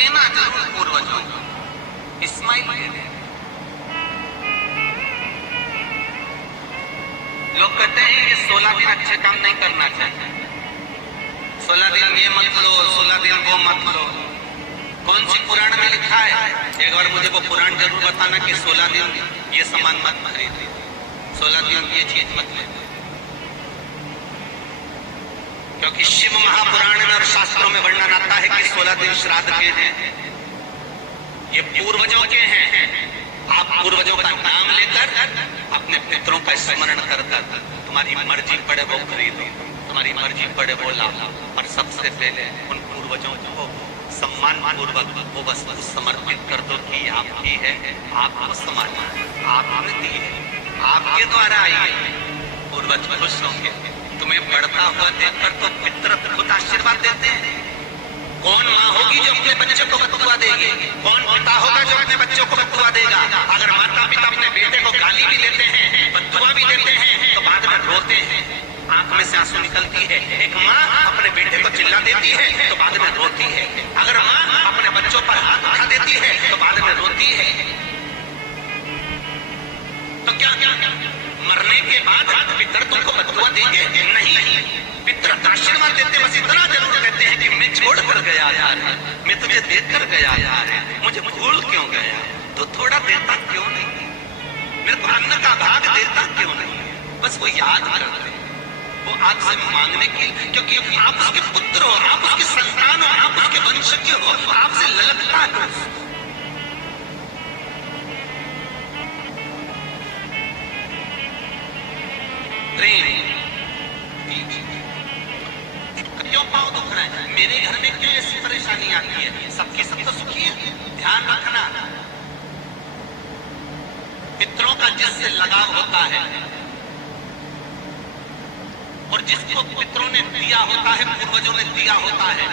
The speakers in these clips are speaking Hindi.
देना जरूर पूर्वजों को। इस्माइल दे। लोग कहते हैं ये 16 दिन अच्छे काम नहीं करना चाहिए, 16 दिन ये मत लो, 16 दिन वो मत लो। कौन सी पुराण में लिखा है? एक बार मुझे वो पुराण जरूर बताना कि 16 दिन ये सामान मत खरीदे, 16 दिन ये चीज मत ले। क्योंकि शिव महापुराण में और शास्त्रों में वर्णन आता है कि 16 दिन श्राद्ध के हैं, ये पूर्वजों के हैं। आप पूर्वजों का नाम लेकर अपने पितरों का स्मरण कर कर तुम्हारी मर्जी पड़े वो खरीदो, तुम्हारी मर्जी पड़े वो लाओ, और सबसे पहले उन पूर्वजों को सम्मान पूर्वक वो वस्तु समर्पित कर दो कि आपकी है, आपको सम्मान आपने दी है, आपके द्वारा आई है। पूर्वज खुश होंगे। तुम्हें बढ़ता हुआ देखकर तो पितर खुद आशीर्वाद देते हैं। कौन माँ होगी जो अपने बच्चे को बतुआ देगी? कौन पिता होगा जो अपने बच्चों को बतुआ देगा? अगर माता पिता अपने बेटे को गाली भी देते हैं, बतुआ भी देते हैं, तो बाद में रोते हैं, आंख में से आंसू निकलती है। एक माँ अपने बेटे को चिल्ला देती है तो बाद में रोती है। अगर माँ अपने बच्चों पर हाथ उठा देती है तो बाद में रोती है। तो क्या मरने के बाद पितर तुमको बतुआ देंगे? नहीं, पितर आशीर्वाद देते, बस इतना जरूर कहते हैं कि मैं छोड़ कर गया यार, मैं तुझे देकर गया यार, मुझे भूल क्यों गया? तो थोड़ा देता क्यों नहीं? मेरे को अन्न का भाग देता क्यों नहीं? बस वो याद करते, वो आपसे मांगने की, क्योंकि आप उसके पुत्र हो, आप उसके संतान हो, आप उसके वंशज हो, आपसे ललकता है। क्यों पाँव दुख रहा है? मेरे घर में क्यों ऐसी परेशानी आती है? सबकी सब तो सुखी है। ध्यान रखना, पितरों का जिससे लगाव होता है और जिसको पितरों ने दिया होता है, पूर्वजों ने दिया होता है,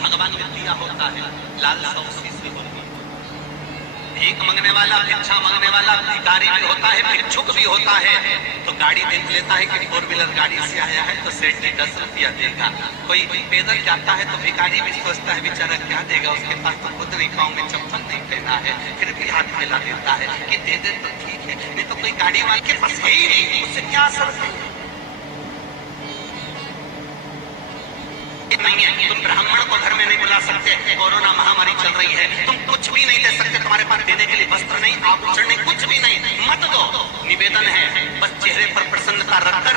भगवान ने दिया होता है, लालसा उसी से होती है। भीख मांगने वाला, भिक्षा मांगने वाला भिखारी भी होता है, भिक्षुक भी होता है। तो गाड़ी देख लेता है कि 4 व्हीलर गाड़ी से आया है तो सेठ जी 10 रुपया देगा। कोई पैदल जाता है तो भिखारी भी सोचता है बेचारा क्या देगा, उसके पास तो खुद नहीं, पाँव में चप्पल नहीं पहना है, फिर भी हाथ मिला देता है कि दे दे तो ठीक है, नहीं तो कोई गाड़ी वाले के पास है ही नहीं, उससे क्या असर है? नहीं है, तुम ब्राह्मण को घर में नहीं बुला सकते, कोरोना महामारी चल रही है, तुम कुछ भी नहीं दे सकते, तुम्हारे पास देने के लिए वस्त्र नहीं, आभूषण नहीं, कुछ भी नहीं, मत दो। निवेदन है बस चेहरे पर प्रसन्नता रखकर,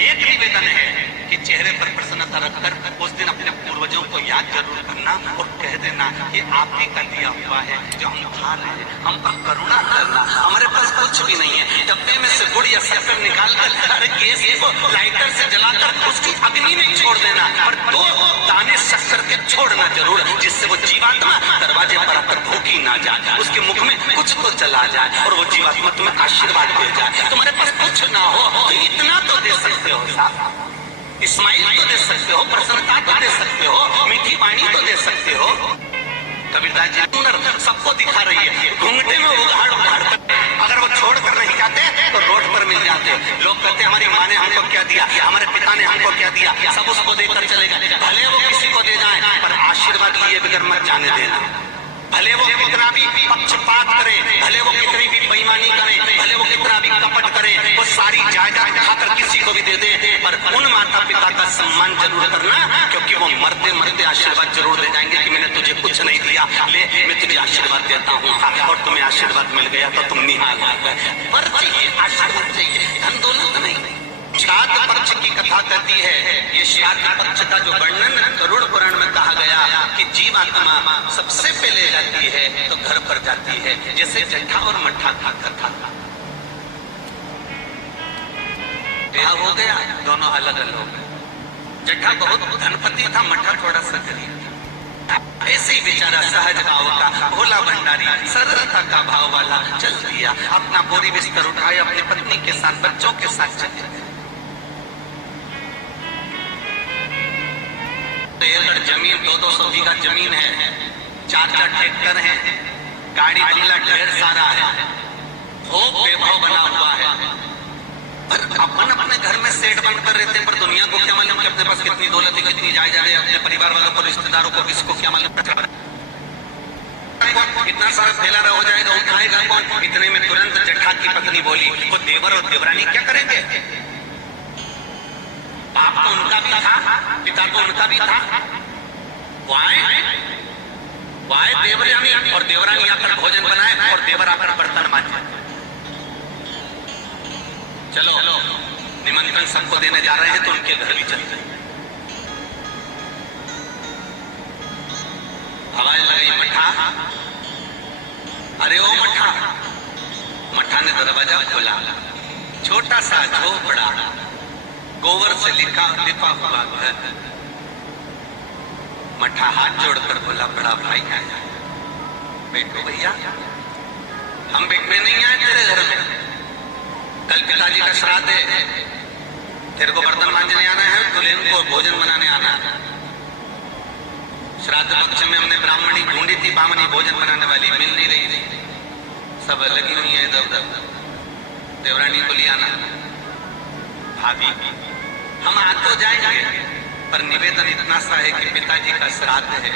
एक निवेदन है कि चेहरे पर प्रसन्नता रखकर उस दिन अपने पूर्वजों को याद जरूर करना और कह देना कि आप ही का दिया हुआ है जो हम खा रहे हैं, हम पर करुणा करना। हमारे पास कुछ भी नहीं है, डब्बे में से गुड़ या शक्कर निकाल कर अरे गैस को लाइटर से जलाकर उसकी अग्नि में छोड़ देना, और 2 दाने शक्कर के छोड़ना जरूर, जिससे वो जीवात्मा दरवाजे पर आकर भूखी ना जाए, उसके मुख में कुछ तो चला जाए और वो जीवात्मा तुम्हें आशीर्वाद दे जाए। तुम्हारे पास कुछ ना हो तो इतना तो दे सकते हो साहब, इस्माइल तो दे सकते हो, प्रसन्नता तो दे सकते हो, मीठी वाणी तो दे सकते हो। कबीरदास जी सुंदर सबको दिखा रही है, घूंघटे में उघाड़ उघाड़ कर, अगर वो छोड़ कर नहीं जाते तो रोड पर मिल जाते। लोग कहते हमारी माँ ने हमको क्या दिया, हमारे पिता ने हमको क्या दिया, सब उसको देकर चले गए। भले वो किसी को दे जाए पर आशीर्वाद लिए बगैर मत जाने देना। भले वो कितना भी पक्षपात करे, भले वो कितनी भी बेईमानी करे, भले वो कितना भी कपट करे, वो सारी जायदाद खाकर किसी को भी दे दे, पर उन माता पिता का सम्मान जरूर करना, क्योंकि वो मरते मरते आशीर्वाद जरूर दे जाएंगे कि मैंने तुझे कुछ नहीं दिया, ले मैं तुझे आशीर्वाद देता हूँ, और तुम्हें आशीर्वाद मिल गया तो तुम निहाल हो गए। पर चाहिए आशीर्वाद चाहिए, धन दौलत नहीं। श्राद्ध पक्ष की कथा कहती है, ये श्राद्ध पक्ष का जो वर्णन गरुड़ पुराण में कहा गया कि जीवात्मा सबसे पहले जाती है तो घर पर जाती है, जैसे जट्ठा और मट्ठा का कथा था। ब्याह हो गया, दोनों अलग अलग हो गए। जट्ठा बहुत धनपति था, मट्ठा थोड़ा सा गरीब था। ऐसे ही बेचारा सहज भाव का भोला भंडारी, सरलता का भाव वाला चल दिया, अपना बोरी बिस्तर उठाए, अपनी पत्नी के साथ बच्चों के साथ चले गए। 1 जमीन 200 बीघा जमीन है, 4 ट्रैक्टर है, गाड़ी बंगला ढेर सारा है, खूब वैभव बना हुआ है। पर अपन अपने घर में सेठ बनकर रहते हैं, पर दुनिया को क्या मालूम कि अपने पास कितनी दौलत है, कितनी जायदाद है, अपने परिवार वालों को, रिश्तेदारों को, किसको क्या मालूम। कौन? इतना सारा फैला हो जाएगा, उठाएगा कौन? इतने में तुरंत जेठा की पत्नी बोली, वो देवर और देवरानी क्या करेंगे? बाप तो उनका भी था, पिता तो उनका भी था। वाय देवरानी और देवरानी आकर भोजन बनाए और देवर आकर बर्तन मांजे। चलो निमंत्रण सबको देने जा रहे हैं तो उनके घर भी चलते हैं। आवाज लगी मठा, अरे ओ मठा। मठा ने दरवाजा खोला, छोटा सा झोपड़ा, गोबर से लिपा हुआ घर। मठा हाथ जोड़कर बोला, बड़ा भाई आया, बैठो भैया, हम बैठने नहीं आए तेरे घर में, कल पिताजी का श्राद्ध है, तेरे को बर्तन मांजने आना है, दुल्हन को भोजन बनाने आना है। श्राद्ध पक्ष में हमने ब्राह्मणी ढूंढी थी, बामनी भोजन बनाने वाली मिल नहीं रही थी, सब लगी हुई है इधर उधर, देवरानी को ले आना। भाभी हम आ तो जाएंगे, पर निवेदन इतना सा है कि पिताजी का श्राद्ध है,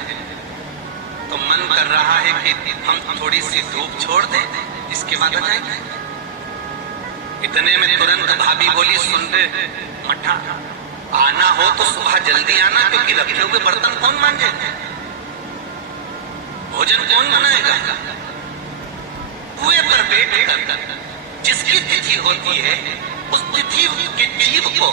तो मन कर रहा है कि हम थोड़ी सी धूप छोड़ दें, इसके बाद आ जाएंगे। इतने में तुरंत भाभी बोली, सुन रे मठा, आना हो तो सुबह जल्दी आना, क्योंकि रखे हुए बर्तन कौन मांजे, भोजन कौन बनाएगा। कुएं पर बैठ कर जिसकी तिथि होती है, उस तिथि के जीव को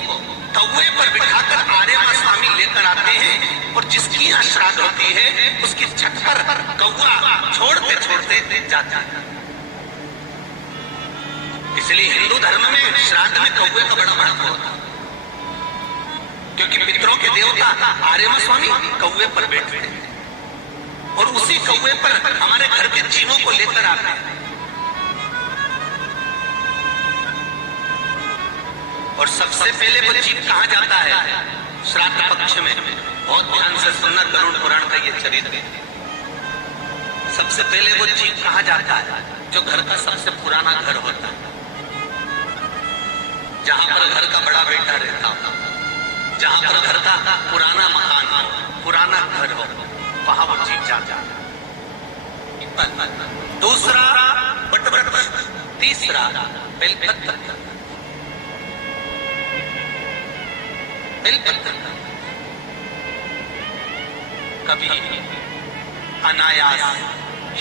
कौए पर बिठाकर आर्यमा स्वामी लेकर आते हैं, और जिसकी यहाँ श्राद्ध होती है उसकी छत पर कौआ छोड़ते छोड़ते जाता है। इसलिए हिंदू धर्म में श्राद्ध में कौए का बड़ा महत्व होता है, क्योंकि पितरों के देवता आर्यमा स्वामी कौए पर बैठते हैं, और उसी कौए पर हमारे घर के जीवों को लेकर आते हैं। और सबसे पहले वो जीव कहाँ जाता है श्राद्ध पक्ष में? बहुत ध्यान से सुनना, गरुड़ पुराण का ये चरित्र। सबसे पहले वो जीव कहाँ जाता है? जो घर का सबसे पुराना घर होता है, जहां पर घर का बड़ा बेटा रहता हो, जहां पर घर का पुराना मकान हो, पुराना घर हो, वहां वो जीव जाता है। दूसरा बटवृक्ष, तीसरा बेलपत्र। कभी अनायास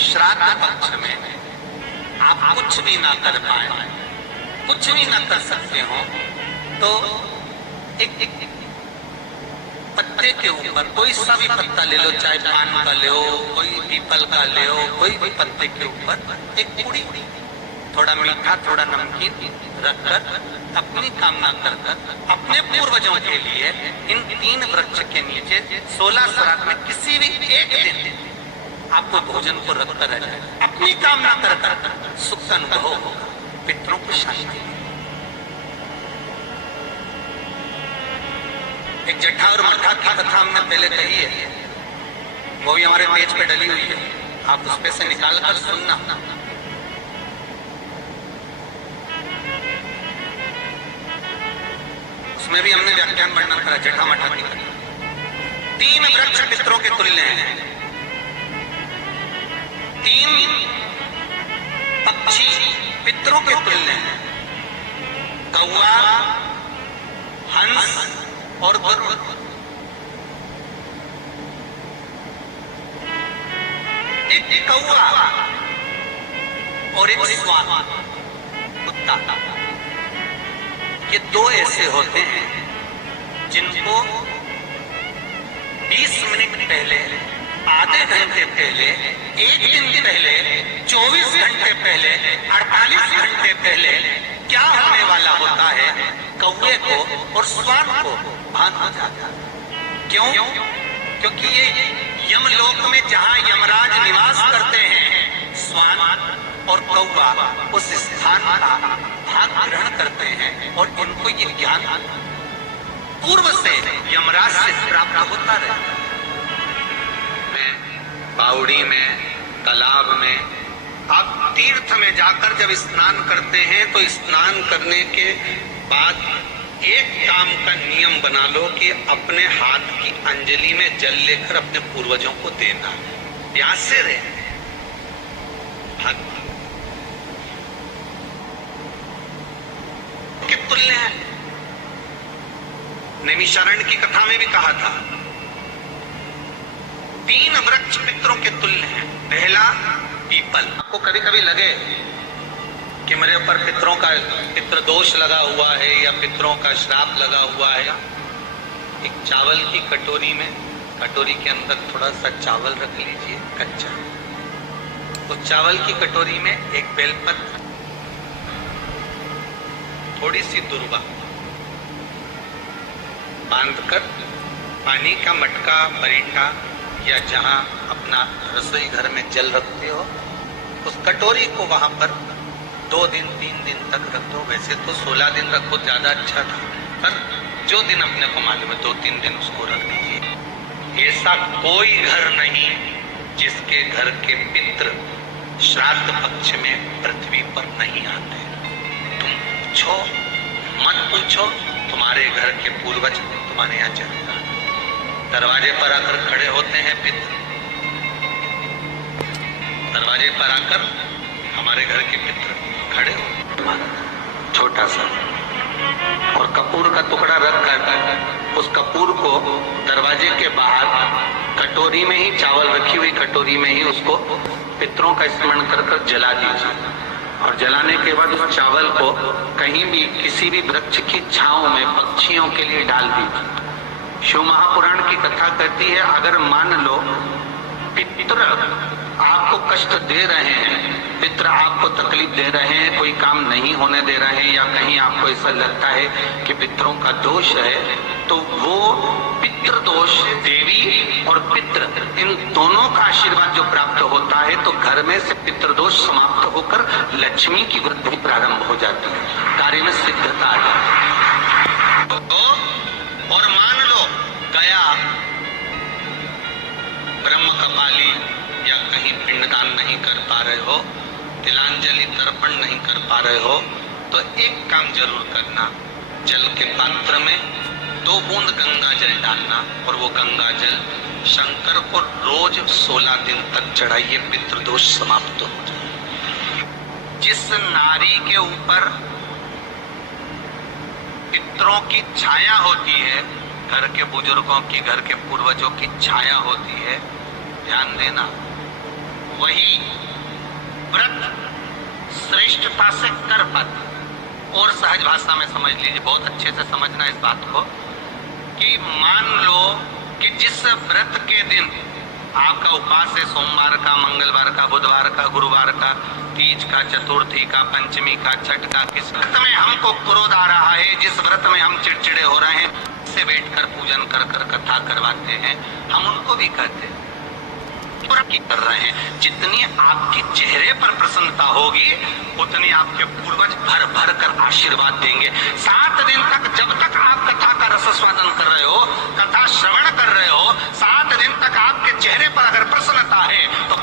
श्राद्ध पक्ष में आप कुछ भी ना कर पाए, कुछ भी ना कर सकते हो, तो एक पत्ते के ऊपर कोई सा भी पत्ता ले लो, चाहे पान का ले लो, कोई पीपल का ले लो, कोई भी पत्ते के ऊपर एक पूरी, थोड़ा मीठा थोड़ा नमकीन रखकर अपनी कामना कर अपने पूर्वजों के लिए इन 3 वृक्ष के नीचे 16 श्राद्ध में किसी भी एक दिन आपको भोजन को रखकर रह जाए, अपनी कामना कर सुख का अनुभव होगा, पितरों को शांति। एक जेठा और मठा की कथा हमने पहले कही है, वो भी हमारे पेज पे डली हुई है, आप उस पे से निकाल कर सुनना। उसमें भी हमने व्याख्यान वर्णन करा जेठा मठा की। 3 वृक्ष पितरों के तुल्य हैं, 3 पक्षी पितरों के तुल्य हैं, कौआ, हंस और गरुड़। एक कौआ और एक श्वान, कुत्ता, ये 2 ऐसे होते हैं जिनको 20 मिनट पहले, आधे घंटे पहले, 1 दिन पहले, 24 घंटे पहले, 48 घंटे पहले क्या होने वाला होता है, कौए को और श्वान को भान हो जाता है। क्यों? क्योंकि ये यमलोक में जहां यमराज निवास करते हैं, श्वान और कौआ उस स्थान का भाग ग्रहण करते हैं, और इनको ये ज्ञान पूर्व से यमराज से प्राप्त होता रहता है। बावड़ी में, तालाब में, आप तीर्थ में जाकर जब स्नान करते हैं तो स्नान करने के बाद एक काम का नियम बना लो कि अपने हाथ की अंजलि में जल लेकर अपने पूर्वजों को देना, प्यासे रहे। भक्त के तुल्य है। नैमिषारण्य की कथा में भी कहा था 3 वृक्ष पितरों के तुल्य हैं। पहला पीपल। आपको कभी कभी लगे कि मेरे ऊपर पितरों का पितृदोष लगा हुआ है या पितरों का श्राप लगा हुआ है, एक चावल की कटोरी में, कटोरी के अंदर थोड़ा सा चावल रख लीजिए कच्चा, उस चावल की कटोरी में एक बेलपत्र, थोड़ी सी दुर्वा बांधकर पानी का मटका परीटा या जहां अपना रसोई घर में जल रखते हो उस कटोरी को वहां पर 2 दिन 3 दिन तक रख दो। वैसे तो 16 दिन रखो ज्यादा अच्छा था, पर जो दिन अपने को मालूम है 2-3 दिन उसको रख दीजिए। ऐसा कोई घर नहीं जिसके घर के पितृ श्राद्ध पक्ष में पृथ्वी पर नहीं आते। तुम पूछो मत पूछो, तुम्हारे घर के पूर्वज तुम्हारे यहाँ चले जाते, दरवाजे पर आकर खड़े होते हैं पितृ, दरवाजे पर आकर हमारे घर के पितृ खड़े हो, छोटा सा और कपूर का टुकड़ा रख कर उस कपूर को दरवाजे के बाहर कटोरी में ही, चावल रखी हुई कटोरी में ही उसको पितरों का स्मरण कर कर जला दीजिए। और जलाने के बाद उस चावल को कहीं भी किसी भी वृक्ष की छांव में पक्षियों के लिए डाल दीजिए। शिव महापुराण की कथा कहती है अगर मान लो पितृ आपको कष्ट दे रहे हैं, पितृ आपको तकलीफ दे रहे हैं, कोई काम नहीं होने दे रहे हैं, या कहीं आपको ऐसा लगता है कि पितरों का दोष है, तो वो पितृ दोष देवी और पितृ इन दोनों का आशीर्वाद जो प्राप्त होता है तो घर में से पितृदोष समाप्त होकर लक्ष्मी की वृद्धि प्रारंभ हो जाती है, कार्य में सिद्धता आ जाती है। और मान लो गया ब्रह्म कपाली या कहीं पिंडदान नहीं कर पा रहे हो, तिलांजलि तर्पण नहीं कर पा रहे हो, तो एक काम जरूर करना, जल के पात्र में 2 बूंद गंगा जल डालना और वो गंगा जल शंकर को रोज 16 दिन तक चढ़ाइए, पितृदोष समाप्त हो जाए। जिस नारी के ऊपर पितरों की छाया होती है, घर के बुजुर्गों की, घर के पूर्वजों की छाया होती है, ध्यान देना, वही व्रत श्रेष्ठता से कर पाती। और सहज भाषा में समझ लीजिए, बहुत अच्छे से समझना इस बात को, कि मान लो कि जिस व्रत के दिन आपका उपवास है, सोमवार का, मंगलवार का, बुधवार का, गुरुवार का, तीज का, चतुर्थी का, पंचमी का, छठ का, किस व्रत में हमको क्रोध आ रहा है, जिस व्रत में हम चिड़चिड़े हो रहे हैं, से बैठकर पूजन कर कर कथा करवाते हैं, हम उनको भी कहते हैं कर रहे हैं। जितनी आपके चेहरे पर प्रसन्नता होगी उतनी आपके पूर्वज भर भर कर आशीर्वाद देंगे। 7 दिन तक जब तक आप कथा का रसस्वादन कर रहे हो, कथा श्रवण कर रहे हो, 7 दिन तक आपके चेहरे पर अगर प्रसन्नता है तो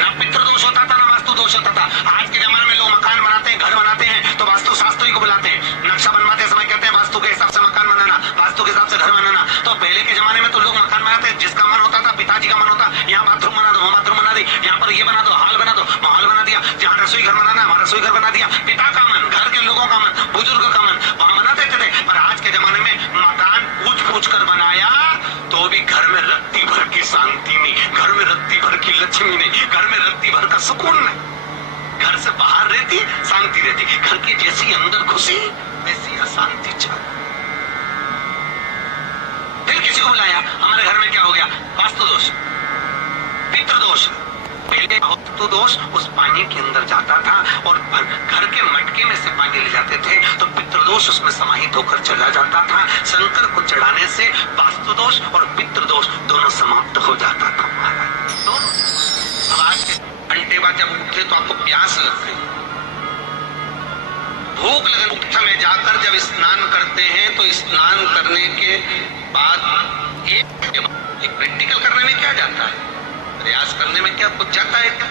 ना पितृदोष होता था ना वास्तु दोष होता था। आज के जमाने में लोग मकान बनाते हैं, घर बनाते हैं तो वास्तु शास्त्री को बुलाते हैं, नक्शा बनवाते समय कहते हैं वास्तु के हिसाब से मकान बनाना, वास्तु के हिसाब से घर बनाना। तो पहले के जमाने में तो लोग मकान बनाते, जिसका मन होता था, पिताजी का मन होता, यहाँ बाथरूम बना दो, बाथरूम बना दी, यहाँ पर ये बना दो, हॉल बना दो, हॉल बना दिया, जहाँ रसोई घर बनाना है वहाँ रसोई घर बना दिया। पिता का मन, घर के लोगों का मन, बुजुर्ग का मन, वहाँ बना देते थे। पर आज के जमाने में मकान पूछ पूछ कर बनाया तो भी घर में रत्ती भर की शांति नहीं, घर में रत्ती भर की लक्ष्मी नहीं, घर में रत्ती भर का सुकून नहीं। घर से बाहर रहती शांति रहती, घर की जैसी अंदर खुशी वैसी अशांति छाती। फिर किसी को बुलाया, हमारे घर में क्या हो गया, वास्तु दोष, पितृदोष। पहले वास्तु दोष उस पानी के अंदर जाता था और घर के मटके में से पानी ले जाते थे तो पितृदोष उसमें समाहित होकर चला जाता था। शंकर को चढ़ाने से वास्तु दोष और पितृदोष दोनों समाप्त हो जाता था महाराज। तो अब आज के घंटे बाद जब उठे तो आपको प्यास लग गई, भूख लगन, में जाकर जब स्नान करते हैं तो स्नान करने के बाद एक प्रैक्टिकल करने में क्या जाता है, प्रयास करने में क्या कुछ जाता है क्या?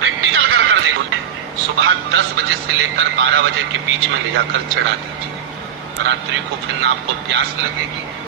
प्रैक्टिकल कर कर देखो, सुबह 10 बजे से लेकर 12 बजे के बीच में ले जाकर चढ़ा दीजिए, रात्रि को फिर ना आपको प्यास लगेगी।